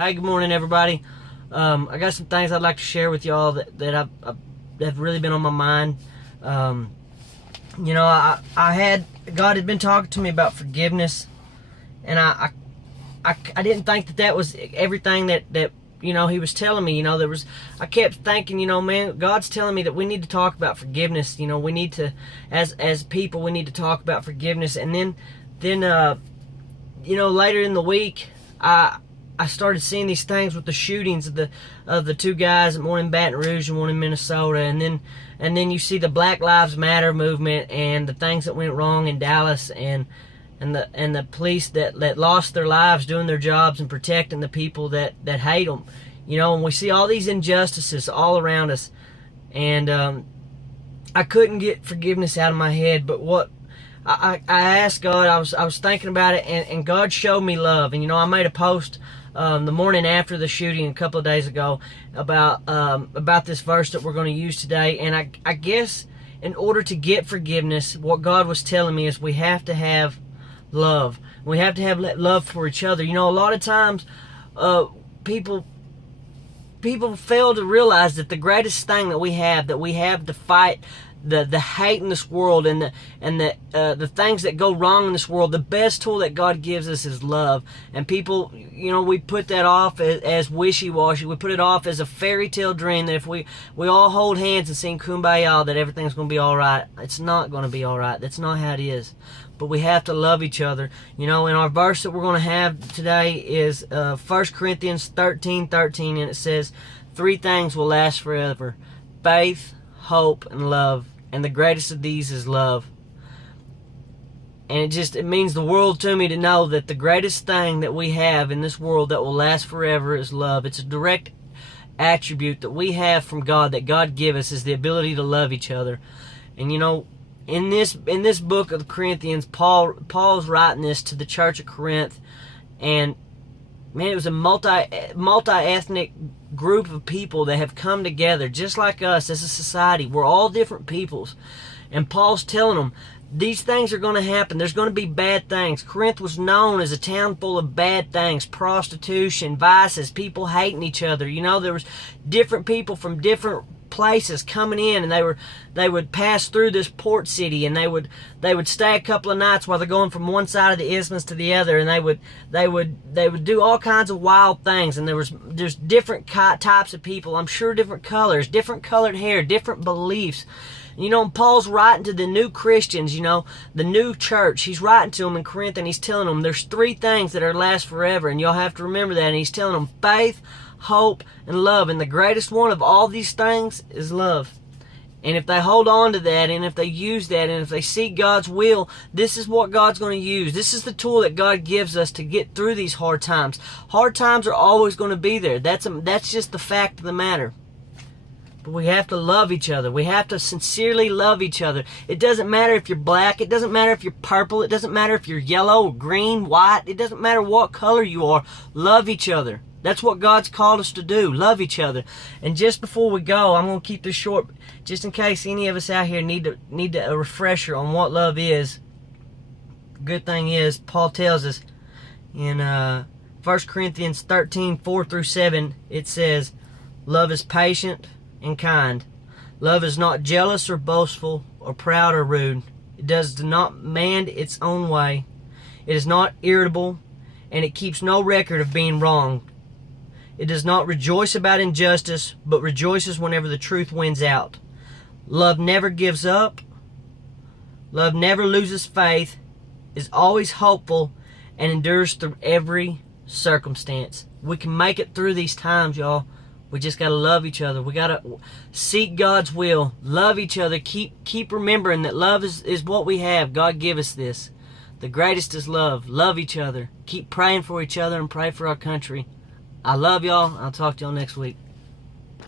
Hi, good morning, everybody. I got some things I'd like to share with y'all that have really been on my mind. God had been talking to me about forgiveness, and I didn't think that was everything that He was telling me. I kept thinking, man, God's telling me that we need to talk about forgiveness. We need to, as people, we need to talk about forgiveness. And then later in the week, I started seeing these things with the shootings of the two guys, one in Baton Rouge and one in Minnesota, and then you see the Black Lives Matter movement and the things that went wrong in Dallas, and the police that lost their lives doing their jobs and protecting the people that hate them, and we see all these injustices all around us, and I couldn't get forgiveness out of my head. But what I asked God, I was thinking about it, and God showed me love. And I made a post the morning after the shooting a couple of days ago about this verse that we're going to use today. And I guess in order to get forgiveness, what God was telling me is we have to have love. We have to have love for each other. A lot of times people fail to realize that the greatest thing that we have to fight the hate in this world and the things that go wrong in this world, the best tool that God gives us is love. And people, we put that off as wishy-washy. We put it off as a fairy tale dream that if we all hold hands and sing Kumbaya, that everything's going to be all right. It's not going to be all right. That's not how it is. But we have to love each other. And our verse that we're going to have today is 1 Corinthians 13:13, and it says, 3 things will last forever: faith, hope, and love. And the greatest of these is love. And it means the world to me to know that the greatest thing that we have in this world that will last forever is love. It's a direct attribute that we have from God, that God give us, is the ability to love each other. And in this book of Corinthians, Paul's writing this to the church of Corinth, and man, it was a multi-ethnic group of people that have come together, just like us as a society. We're all different peoples. And Paul's telling them, these things are going to happen. There's going to be bad things. Corinth was known as a town full of bad things: prostitution, vices, people hating each other. There was different people from different places coming in, and they would pass through this port city, and they would stay a couple of nights while they're going from one side of the isthmus to the other, and they would do all kinds of wild things. And there's different types of people, I'm sure, different colors, different colored hair, different beliefs. Paul's writing to the new Christians, the new church. He's writing to them in Corinth, and he's telling them there's 3 things that are last forever, and y'all have to remember that. And he's telling them faith, hope, and love. And the greatest one of all these things is love. And if they hold on to that, and if they use that, and if they seek God's will, this is what God's going to use. This is the tool that God gives us to get through these hard times. Hard times are always going to be there. That's just the fact of the matter. But we have to love each other. We have to sincerely love each other. It doesn't matter if you're black. It doesn't matter if you're purple. It doesn't matter if you're yellow, green, white. It doesn't matter what color you are. Love each other. That's what God's called us to do. Love each other. And just before we go, I'm going to keep this short, just in case any of us out here need a refresher on what love is. The good thing is, Paul tells us in 1 Corinthians 13:4-7, it says, love is patient and kind. Love is not jealous or boastful or proud or rude. It does not demand its own way. It is not irritable, and it keeps no record of being wronged. It does not rejoice about injustice, but rejoices whenever the truth wins out. Love never gives up. Love never loses faith, is always hopeful, and endures through every circumstance. We can make it through these times, y'all. We just got to love each other. We got to seek God's will. Love each other. Keep remembering that love is what we have. God give us this. The greatest is love. Love each other. Keep praying for each other and pray for our country. I love y'all. I'll talk to y'all next week.